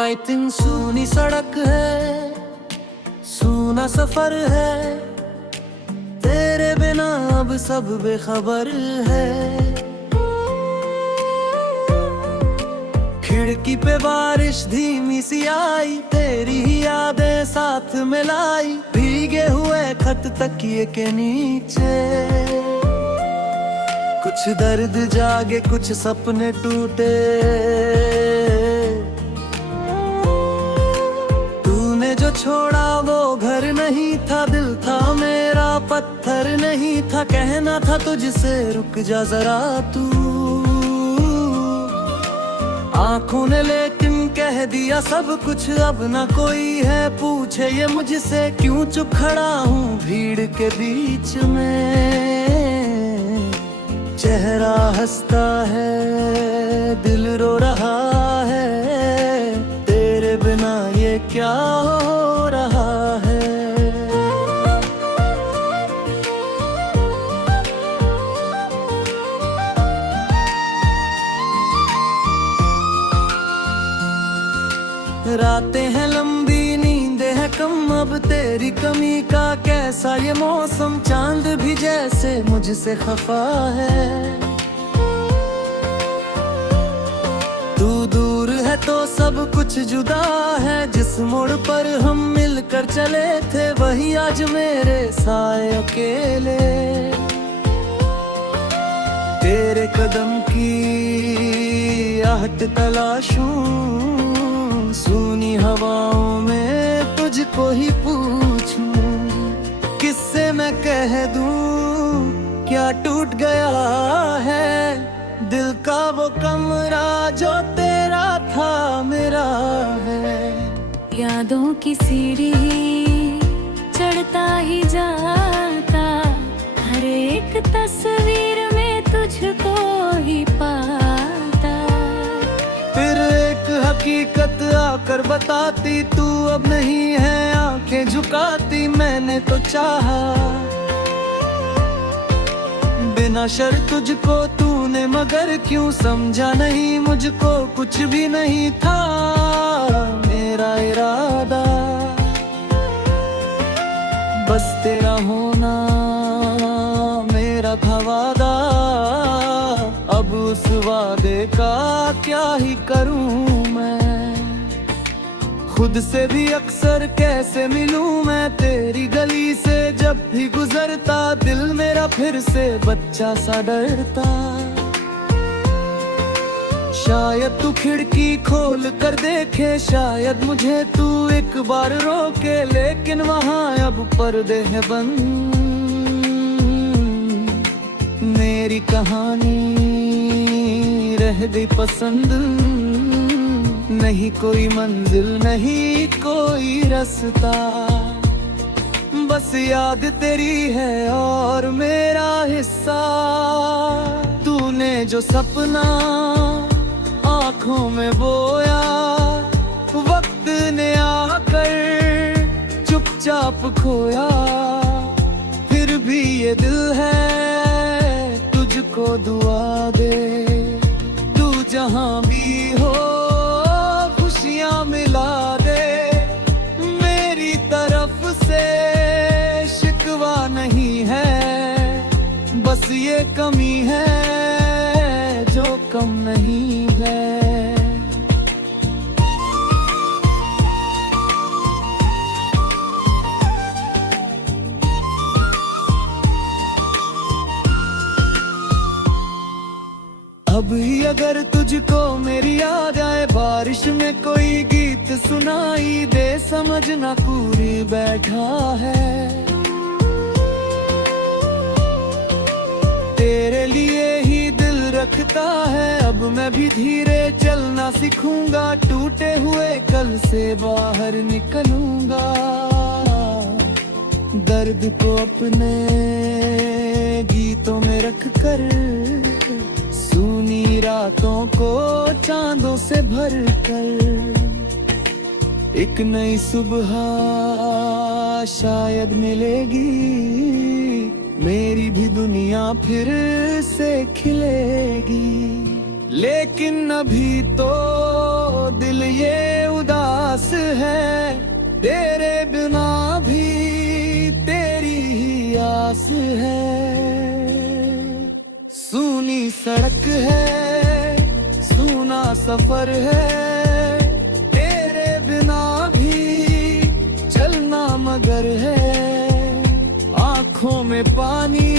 थोड़ा इतनी सूनी सड़क है, सूना सफर है, तेरे बिना अब सब बेखबर है। खिड़की पे बारिश धीमी सी आई, तेरी ही यादें साथ मिलाई, भीगे हुए खत तकिए के नीचे। कुछ दर्द जागे, कुछ सपने टूटे, तूने जो छोड़ा वो घर नहीं था, दिल था मेरा पत्थर नहीं था। कहना था तुझसे रुक जा जरा तू, आंखों ने लेकिन कह दिया सब कुछ। अब ना कोई है पूछे ये मुझसे, क्यों चुप खड़ा हूँ भीड़ के बीच में। चेहरा हंसता है, दिल रो रहा है, तेरे बिना ये क्या हो रहा है। रातें हैं लंबी, नींदें हैं कम, अब तेरी कमी का कैसा ये मौसम। चांद भी जैसे मुझसे खफा है, तू दूर है तो सब कुछ जुदा है। जिस मोड़ पर हम मिलकर चले थे, वही आज मेरे साए अकेले। तेरे कदम की आहट तलाशूं, सूनी हवाओं में तुझको ही पूछूं। किससे मैं कह दूं क्या टूट गया है, दिल का वो कमरा जो तेरा था मेरा है। यादों की सीढ़ी चढ़ता ही जाता, हर एक तस्वीर में तुझको ही पाता। फिर एक हकीकत आकर बताती, तू अब नहीं है आंखें झुकाती। मैंने तो चाहा बिना शर्त तुझको तूने, मगर क्यों समझा नहीं मुझको। कुछ भी नहीं था मेरा इरादा, बस तेरा होना मेरा था वादा। अब उस वादे का क्या ही करूं मैं, खुद से भी अक्सर कैसे मिलूं मैं। तेरी गली से जब भी गुजरता, दिल मेरा फिर से बच्चा सा डरता। शायद तू खिड़की खोल कर देखे, शायद मुझे तू एक बार रोके, लेकिन वहां अब पर्दे हैं बंद। मेरी कहानी रह गई पसंद, नहीं कोई मंजिल नहीं कोई रास्ता। बस याद तेरी है और मेरा हिस्सा। तूने जो सपना आँखों में बोया, वक्त ने आकर चुपचाप खोया। फिर भी ये दिल है तुझको दुआ दे, तू जहाँ भी हो खुशियाँ मिला दे। मेरी तरफ से शिकवा नहीं है, बस ये कमी है जो कम नहीं है। अब ही अगर तुझको मेरी याद आए, बारिश में कोई गीत सुनाई दे, समझना पूरी बैठा है। तेरे लिए ही दिल रखता है, अब मैं भी धीरे चलना सीखूंगा। टूटे हुए कल से बाहर निकलूंगा, दर्द को अपने गीतों में रख कर, सूनी रातों को चांदों से भर कर। एक नई सुबह शायद मिलेगी, मेरी भी दुनिया फिर से खिलेगी। लेकिन अभी तो दिल दिल ये उदास है, तेरे बिना भी तेरी ही आस है। सूनी सड़क है, सूना सफर है, तेरे बिना भी चलना मगर है। आंखों में पानी,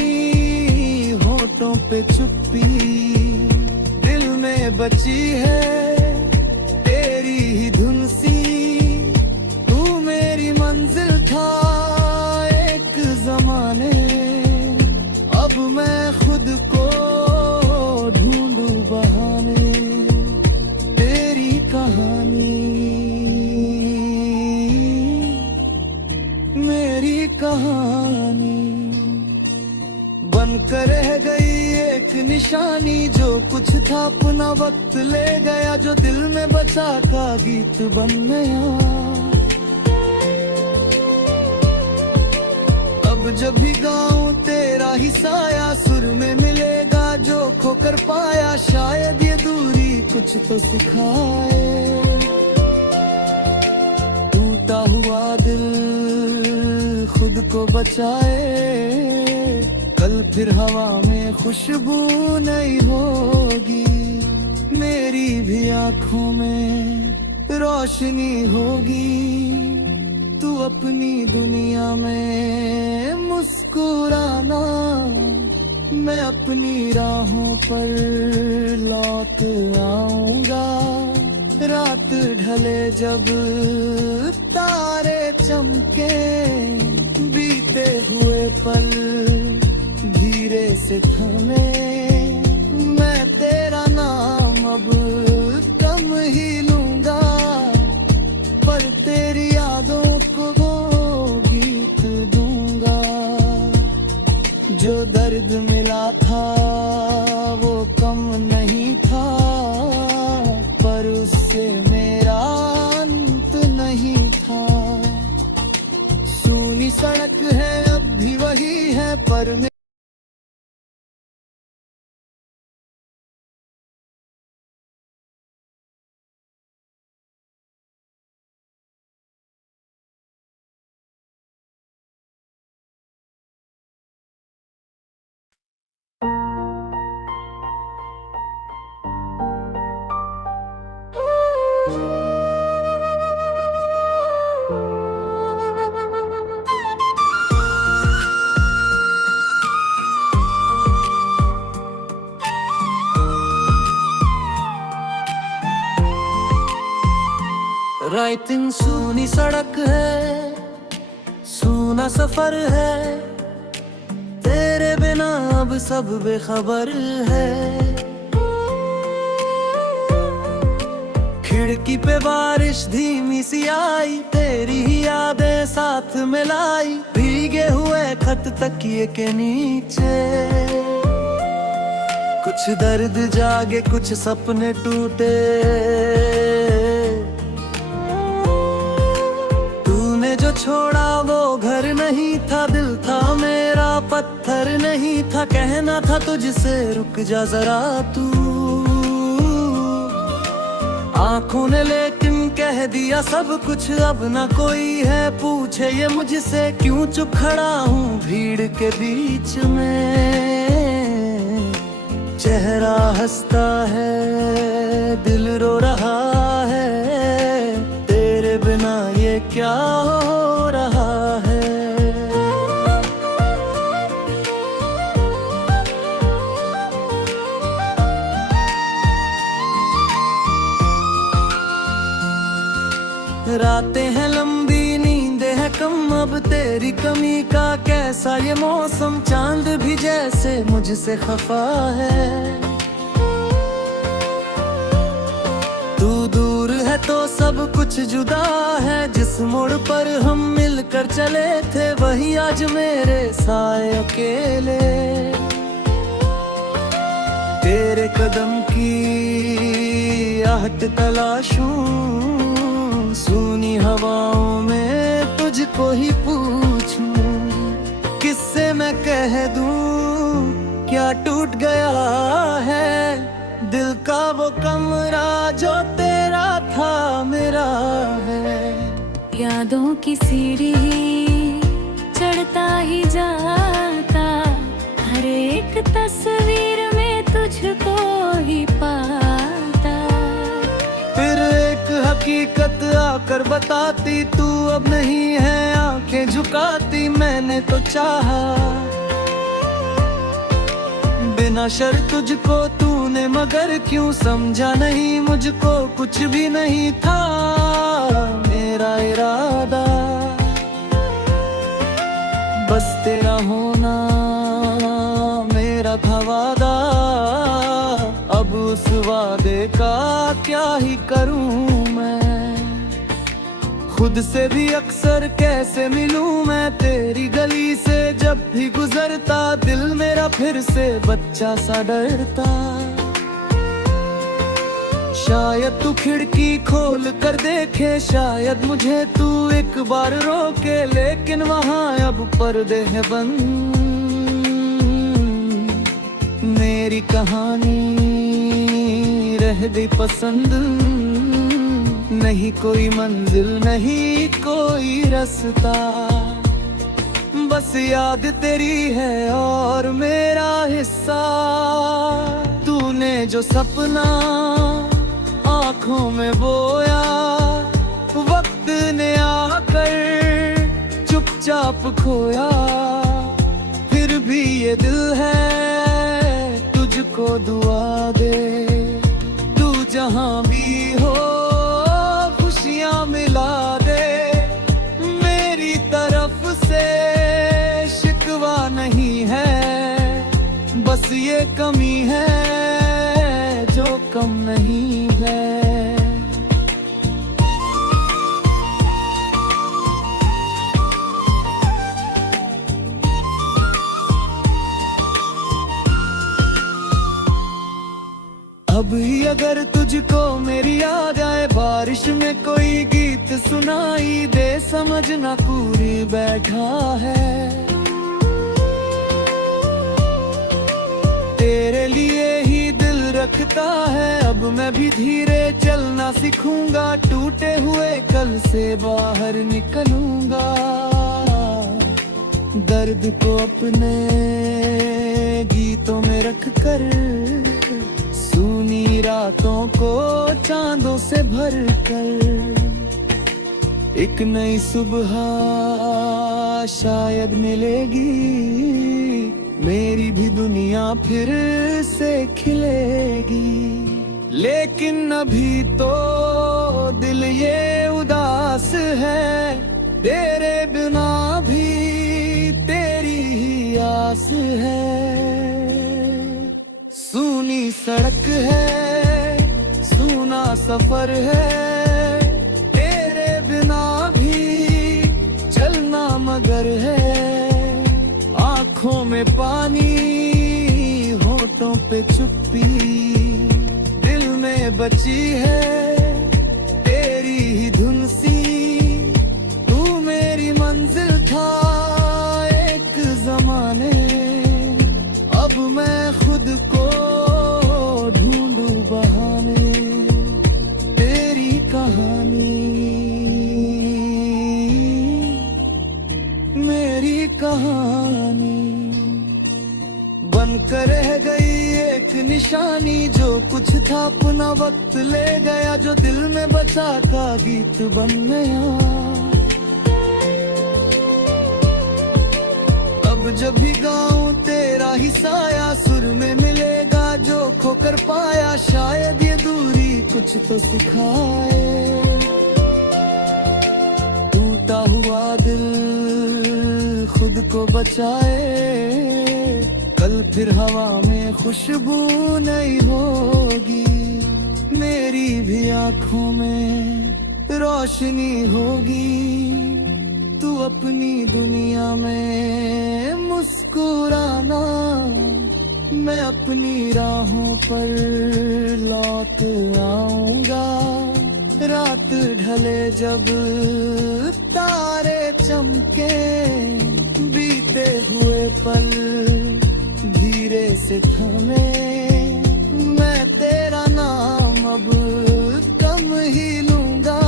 होठों पे चुप्पी, दिल में बची है तेरी ही धुन सी। तू मेरी मंजिल था एक जमाने, अब मैं खुद को ढूंढूं बहाने। तेरी कहानी मेरी कहानी बनकर रह गई एक निशानी। जो कुछ था अपना वक्त ले गया, जो दिल में बचा का गीत बन गया। अब जब भी गाऊं तेरा ही साया, सुर में मिलेगा जो खोकर पाया। शायद ये दूरी कुछ तो सिखाए। टूटा हुआ दिल खुद को बचाए, कल फिर हवा में खुशबू नहीं होगी। मेरी भी आंखों में रोशनी होगी। तू अपनी दुनिया में मुस्कुराना, मैं अपनी राहों पर लौट आऊंगा। रात ढले जब तारे चमके, बीते हुए पल धीरे से थमे। मैं तेरा नाम अब कम ही लूंगा, पर तेरी यादों को वो गीत दूंगा। जो दर्द मिला था वो कम नहीं था, पर उससे मेरा अंत नहीं था। सूनी सड़क है अब भी वही है, पर राइटिंग सूनी सड़क है, सूना सफर है, तेरे बिना अब सब बेखबर है। खिड़की पे बारिश धीमी सी आई, तेरी ही यादें साथ मिलाई। भीगे हुए खत तकिए के नीचे, कुछ दर्द जागे कुछ सपने टूटे। जो छोड़ा वो घर नहीं था, दिल था मेरा पत्थर नहीं था। कहना था तुझसे रुक जा जरा तू, आंखों ने लेकिन कह दिया सब कुछ। अब ना कोई है पूछे ये मुझसे, क्यों चुप खड़ा हूँ भीड़ के बीच में। चेहरा हंसता है दिल रो रहा है, तेरे बिना ये क्या हो रहा है। रातें हैं लंबी नींदें हैं कम, अब तेरी कमी का कैसा ये मौसम। चांद भी जैसे मुझसे खफा है, तू दूर है तो सब कुछ जुदा है। जिस मोड़ पर हम मिलकर चले थे, वही आज मेरे साए अकेले। तेरे कदम की आहट तलाशूं, सूनी हवाओं में तुझको ही पूछूं। किससे मैं कह दूं क्या टूट गया है, दिल का वो कमरा जो तेरा था मेरा है। यादों की सीढ़ी चढ़ता ही जाता, हर एक तस्वीर में तुझको ही पाता। फिर एक हकीकत आकर बताती, तू अब नहीं है आंखें झुकाती। मैंने तो चाहा बिना शर्त तुझको तूने, मगर क्यों समझा नहीं मुझको कुछ भी नहीं था मेरा इरादा। बस तेरा होना मेरा था वादा, अब उस वादे का क्या ही करूं मैं। खुद से भी अक्सर कैसे मिलूं मैं, तेरी गली से जब भी गुजरता दिल मेरा फिर से बच्चा सा डरता। शायद तू खिड़की खोल कर देखे, शायद मुझे तू एक बार रोके, लेकिन वहां अब पर्दे हैं बंद। मेरी कहानी रह गई पसंद, नहीं कोई मंजिल नहीं कोई रास्ता। बस याद तेरी है और मेरा हिस्सा। तूने जो सपना आँखों में बोया, वक्त ने आकर चुपचाप खोया। फिर भी ये दिल है तुझको दुआ दे, तू जहाँ भी हो खुशियाँ मिला दे। मेरी तरफ से शिकवा नहीं है, बस ये कमी है जो कम नहीं है। अब ही अगर तुझको मेरी याद आए, बारिश में कोई गीत सुनाई दे, समझना पूरी बैठा है। तेरे लिए ही दिल रखता है, अब मैं भी धीरे चलना सीखूंगा। टूटे हुए कल से बाहर निकलूंगा, दर्द को अपने गीतों में रख कर, सूनी रातों को चांदों से भर कर। एक नई सुबह शायद मिलेगी, मेरी भी दुनिया फिर से खिलेगी। लेकिन अभी तो दिल ये उदास है, तेरे बिना भी तेरी ही आस है। सूनी सड़क है, सूना सफर है, तेरे बिना भी चलना मगर है। आँखों में पानी, होठों पे चुप्पी, दिल में बची है तेरी ही धुन सी। तू मेरी मंजिल था एक जमाने, अब मैं खुद को ढूंढूं बहाने। तेरी कहानी मेरी कहानी बनकर रह गई एक निशानी। जो कुछ था अपना वक्त ले गया, जो दिल में बचा था गीत बन गया। अब जब भी गाऊं तेरा ही साया, सुर में मिलेगा जो खोकर पाया। शायद ये दूरी कुछ तो सिखाए, टूटा हुआ दिल खुद को बचाए। कल फिर हवा में खुशबू नहीं होगी, मेरी भी आँखों में रोशनी होगी। तू अपनी दुनिया में मुस्कुराना, मैं अपनी राहों पर लौट आऊंगा। रात ढले जब तारे चमके, बीते हुए पल धीरे से थमे। मैं तेरा नाम अब कम ही लूंगा,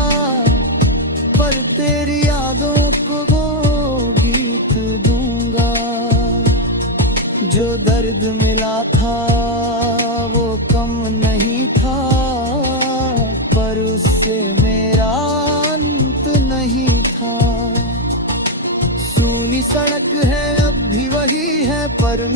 जो दर्द मिला था वो कम नहीं था, पर उससे मेरा अंत नहीं था। सूनी सड़क है अब भी वही है, पर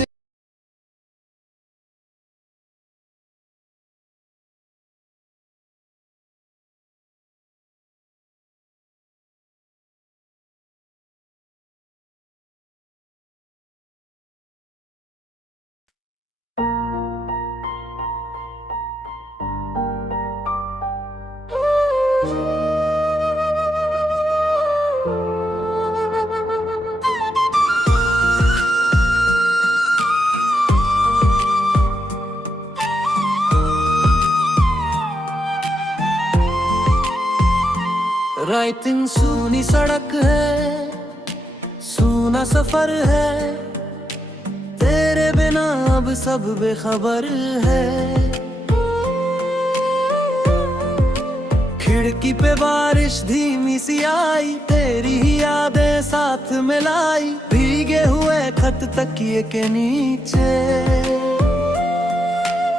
राइटिंग सूनी सड़क है, सूना सफर है, तेरे बिना अब सब बेखबर है। खिड़की पे बारिश धीमी सी आई, तेरी ही यादें साथ मिलाई, भीगे हुए खत तकिए के नीचे।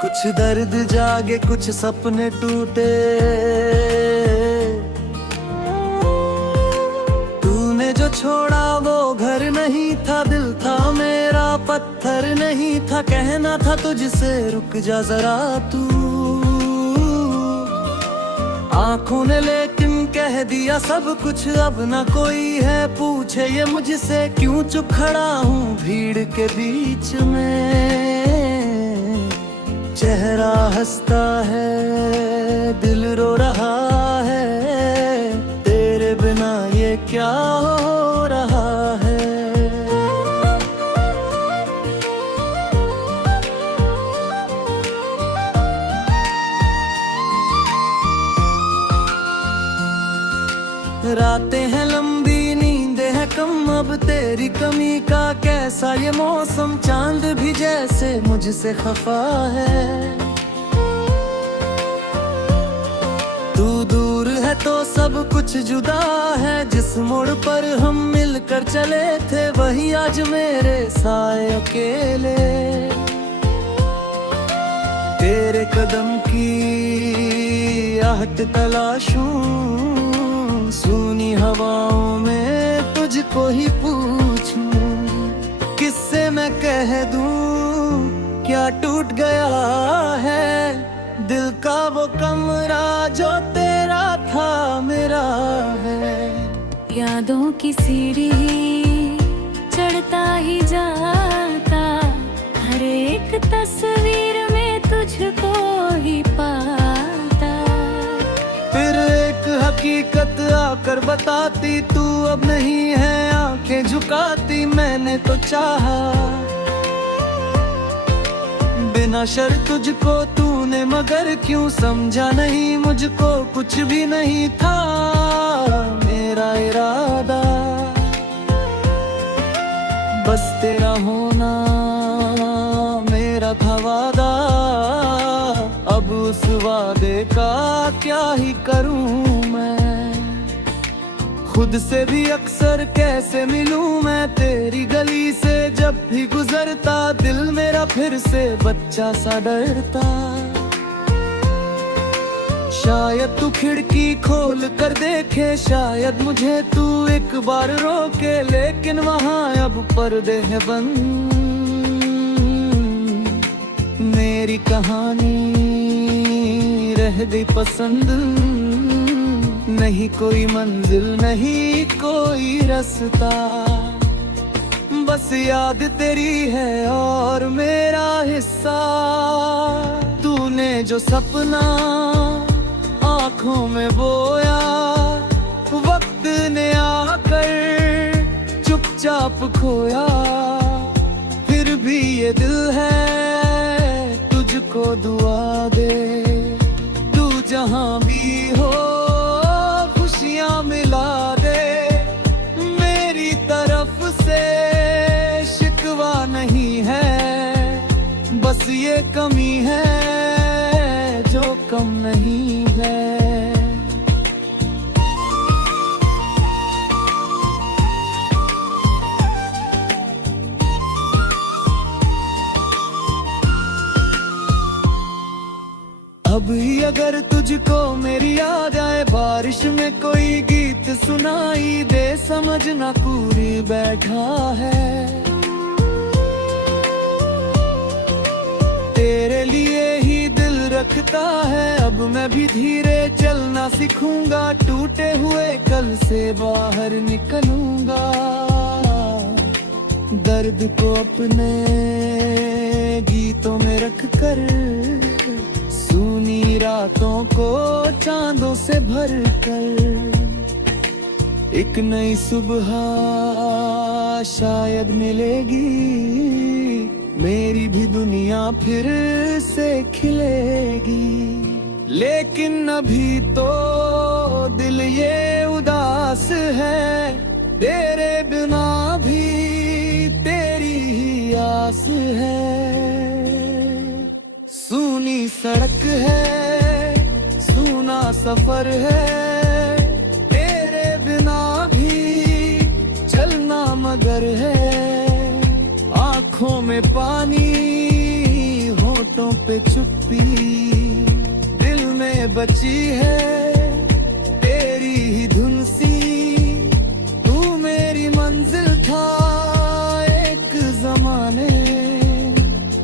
कुछ दर्द जागे कुछ सपने टूटे, जो छोड़ा वो घर नहीं था, दिल था मेरा पत्थर नहीं था। कहना था तुझसे रुक जा जरा तू, आंखों ने लेकिन कह दिया सब कुछ। अब ना कोई है पूछे ये मुझसे, क्यों चुप खड़ा हूँ भीड़ के बीच में। चेहरा हंसता है दिल रो रहा है, तेरे बिना ये क्या हो रहा है। रातें हैं लंबी नींदें हैं कम, अब तेरी कमी का कैसा ये मौसम। चांद भी जैसे मुझसे खफा है, तू दूर है तो सब कुछ जुदा है। जिस मोड़ पर हम मिलकर चले थे वही आज मेरे साए अकेले। तेरे कदम की आहट तलाशूं, सूनी हवाओं में तुझको ही पूछूं। किससे मैं कह दूं क्या टूट गया है, दिल का वो कमरा जो तेरा था मेरा है। यादों की सीढ़ी चढ़ता ही जाता, हर एक तस्वीर में तुझको ही पाता। फिर एक हकीकत आकर बताती, तू अब नहीं है आंखें झुकाती। मैंने तो चाहा बिना शर्त तुझको तूने, मगर क्यों समझा नहीं मुझको कुछ भी नहीं था मेरा इरादा। बस तेरा होना मेरा था वादा, अब उस वादे का क्या ही करूं मैं। खुद से भी अक्सर कैसे मिलूं मैं, तेरी गली से जब भी गुजरता दिल मेरा फिर से बच्चा सा डरता। शायद तू खिड़की खोल कर देखे, शायद मुझे तू एक बार रोके, लेकिन वहाँ अब पर्दे हैं बंद। मेरी कहानी रह गई पसंद, नहीं कोई मंजिल नहीं कोई रास्ता। बस याद तेरी है और मेरा हिस्सा। तूने जो सपना आँखों में बोया, वक्त ने आकर चुपचाप खोया। फिर भी ये दिल है तुझको दुआ दे, तू जहाँ भी हो खुशियाँ मिला दे। मेरी तरफ से शिकवा नहीं है, बस ये कमी है जो कम नहीं है। अब ही अगर तुझको मेरी याद आए, बारिश में कोई गीत सुनाई दे, समझना पूरी बैठा है। तेरे लिए ही दिल रखता है, अब मैं भी धीरे चलना सीखूंगा, टूटे हुए कल से बाहर निकलूंगा। दर्द को अपने गीतों में रख कर, सूनी रातों को चांदों से भर कर, एक नई सुबह शायद मिलेगी, मेरी भी दुनिया फिर से खिलेगी। लेकिन अभी तो दिल ये उदास है, तेरे बिना भी तेरी ही आस है। सूनी सड़क है, सूना सफर है, तेरे बिना भी चलना मगर है। आँखों में पानी, होठों पे चुप्पी, दिल में बची है तेरी ही धुन सी। तू मेरी मंजिल था एक जमाने,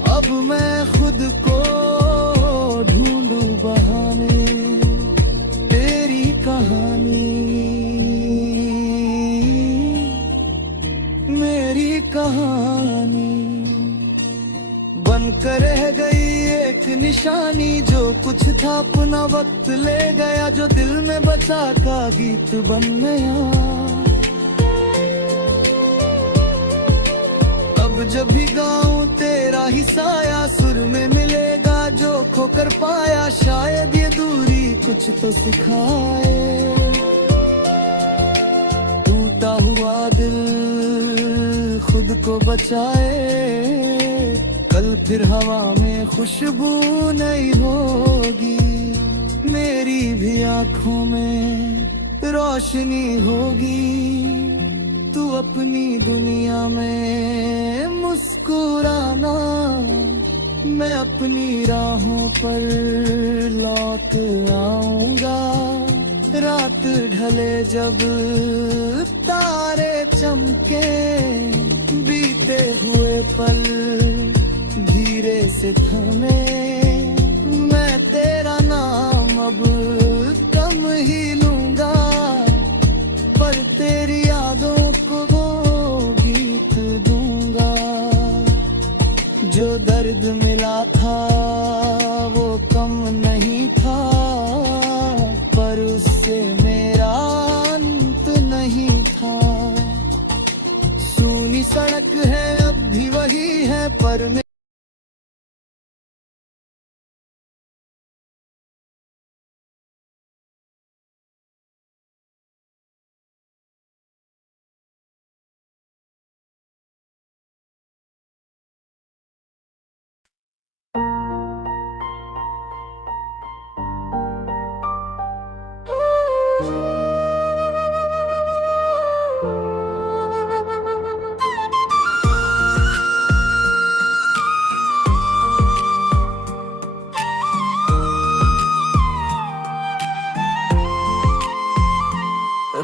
अब मैं खुद को ढूंढूं बहाने। तेरी कहानी मेरी कहानी बनकर रह गई एक निशानी, जो कुछ था अपना वक्त ले गया, जो दिल में बचा का गीत बन गया। अब जब भी गाऊं तेरा ही साया, सुर में मिलेगा जो खोकर पाया, शायद ये दूरी कुछ तो सिखाए। टूटा हुआ दिल खुद को बचाए, कल फिर हवा में खुशबू नहीं होगी, मेरी भी आँखों में रोशनी होगी। तू अपनी दुनिया में मुस्कुराना, मैं अपनी राहों पर लौट आऊंगा। रात ढले जब तारे चमके, बीते हुए पल धीरे से थमे, मैं तेरा नाम अब कम ही लूंगा, पर तेरी यादों को वो गीत दूंगा। जो दर्द मिला था वो कम नहीं था, पर उससे मेरा अंत नहीं था। सूनी सड़क है अब भी वही है, पर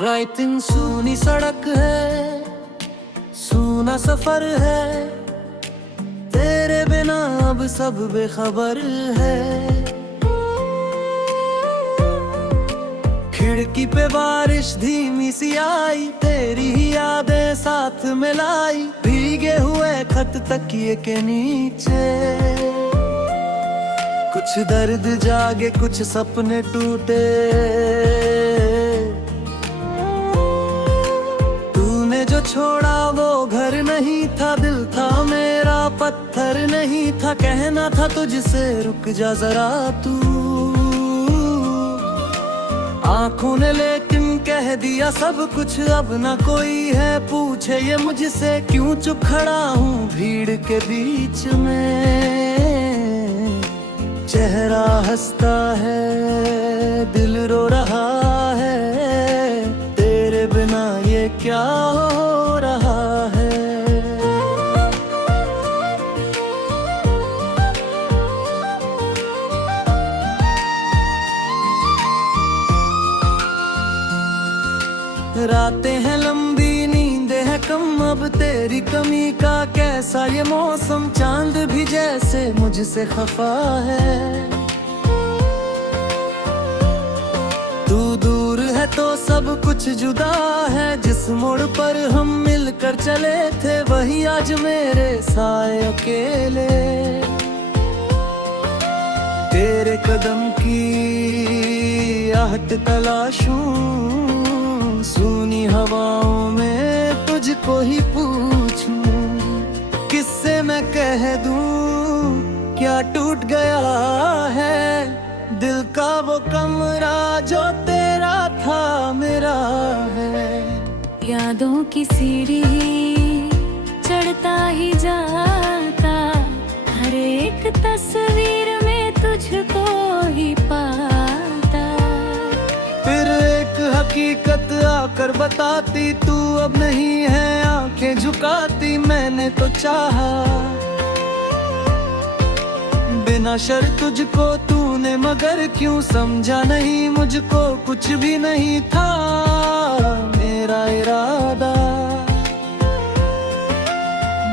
राइटिंग सूनी सड़क है, सूना सफर है, तेरे बिना अब सब बेखबर है। खिड़की पे बारिश धीमी सी आई, तेरी ही यादें साथ मिलाई, भीगे हुए खत तकिए के नीचे। कुछ दर्द जागे कुछ सपने टूटे, जो छोड़ा वो घर नहीं था, दिल था मेरा पत्थर नहीं था, कहना था तुझसे रुक जा जरा तू। आँखों ने लेकिन कह दिया सब कुछ, अब ना कोई है पूछे ये मुझसे, क्यों चुप खड़ा हूँ भीड़ के बीच में। चेहरा हंसता है दिल रो रहा है, तेरे बिना ये क्या हो रहा है। रातें हैं लंबी, नींदें हैं कम, अब तेरी कमी का कैसा ये मौसम। चांद भी जैसे मुझसे खफा है, तू दूर है तो सब कुछ जुदा है। जिस मोड़ पर हम मिलकर चले थे, वही आज मेरे साए अकेले। तेरे कदम की आहट तलाशूं, सूनी हवाओं में तुझको ही पूछूं। किससे मैं कह दूं क्या टूट गया है, दिल का वो कमरा जो तेरा था मेरा है। यादों की सीढ़ी चढ़ता ही जाता, हर एक तस्वीर में तुझको ही पाता। फिर एक हकीकत आकर बताती, तू अब नहीं है आंखें झुकाती। मैंने तो चाहा बिना शर्त तुझको तूने, मगर क्यों समझा नहीं मुझको कुछ भी नहीं था मेरा इरादा।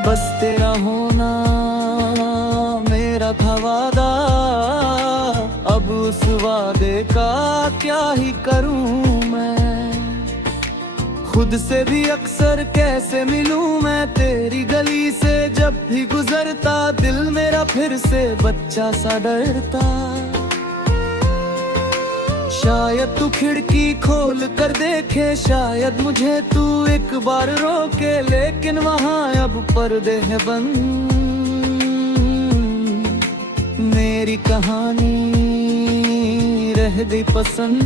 बस तेरा होना मेरा था वादा, अब उस वादे का क्या ही करूं मैं। खुद से भी अक्सर कैसे मिलूं मैं, तेरी गली से जब भी गुजरता, दिल मेरा फिर से बच्चा सा डरता। शायद तू खिड़की खोल कर देखे, शायद मुझे तू एक बार रोके, लेकिन वहां अब पर्दे हैं बंद। मेरी कहानी रह गई पसंद,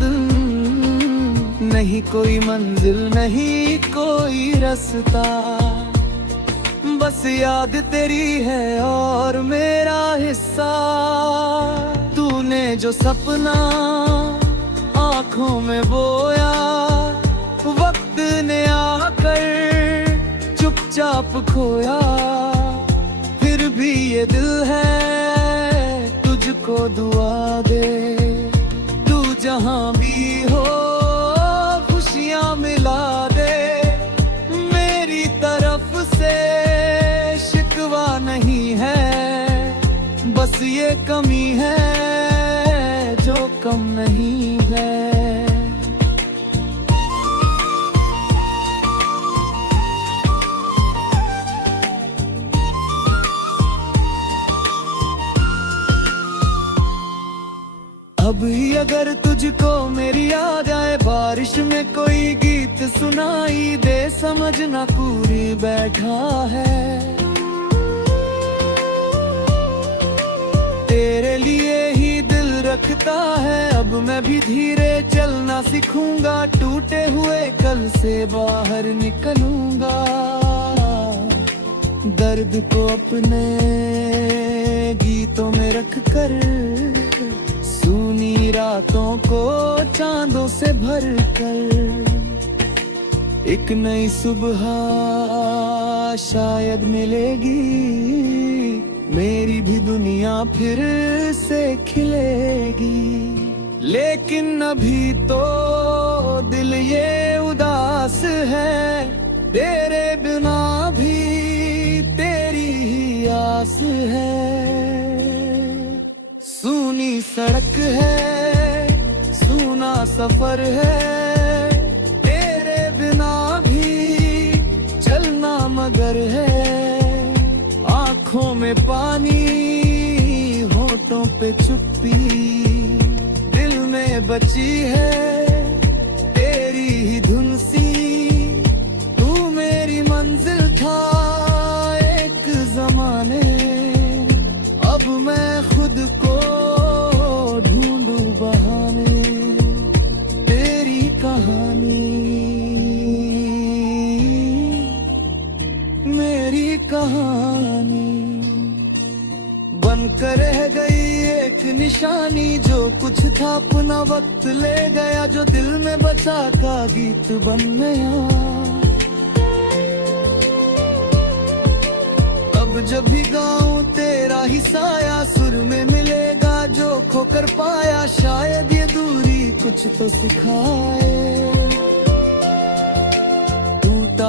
नहीं कोई मंजिल नहीं कोई रास्ता। बस याद तेरी है और मेरा हिस्सा। तूने जो सपना आँखों में बोया, वक्त ने आकर चुपचाप खोया। फिर भी ये दिल है तुझको दुआ दे, तू जहाँ भी हो खुशियाँ मिला दे। मेरी तरफ से शिकवा नहीं है, बस ये कमी है जो कम नहीं है। अब ही अगर तुझको मेरी याद आए, बारिश में कोई गीत सुनाई दे, समझना पूरी बैठा है। तेरे लिए ही दिल रखता है, अब मैं भी धीरे चलना सीखूंगा। टूटे हुए कल से बाहर निकलूंगा, दर्द को अपने गीतों में रखकर, सूनी रातों को चांदों से भर कर। एक नई सुबह शायद मिलेगी, मेरी भी दुनिया फिर से खिलेगी। लेकिन अभी तो दिल ये उदास है, तेरे बिना भी तेरी ही आस है। सूनी सड़क है, सूना सफर है, तेरे बिना भी चलना मगर है। आँखों में पानी, होठों पे चुप्पी, दिल में बची है तेरी ही धुन सी। तू मेरी मंजिल था एक जमाने, अब मैं खुद को ढूंढूं बहाने। तेरी कहानी मेरी कहानी बनकर रह गई एक निशानी। जो कुछ था अपना वक्त ले गया, जो दिल में बचा का गीत बन गया। अब जब भी गाऊं तेरा ही साया, सुर में मिलेगा जो खोकर पाया। शायद ये दूरी कुछ तो सिखाए,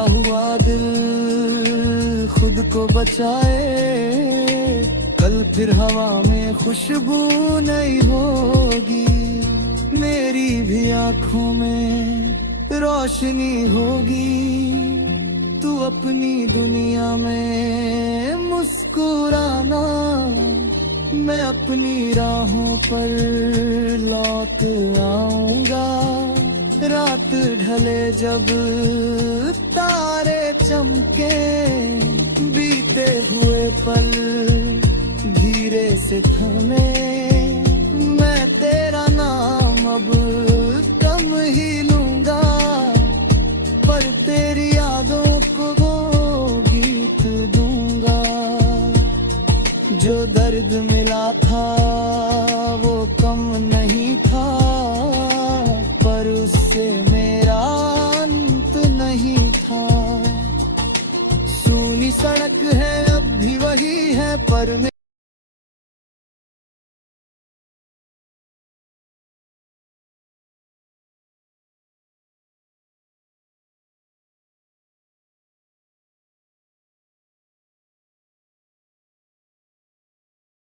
हुआ दिल खुद को बचाए, कल फिर हवा में खुशबू नहीं होगी, मेरी भी आंखों में रोशनी होगी। तू अपनी दुनिया में मुस्कुराना, मैं अपनी राहों पर लौट आऊंगा। रात ढले जब तारे चमके, बीते हुए पल धीरे से थमे, मैं तेरा नाम अब कम ही लूंगा, पर तेरी यादों को वो गीत दूंगा। जो दर्द मिला था वो कम नहीं था,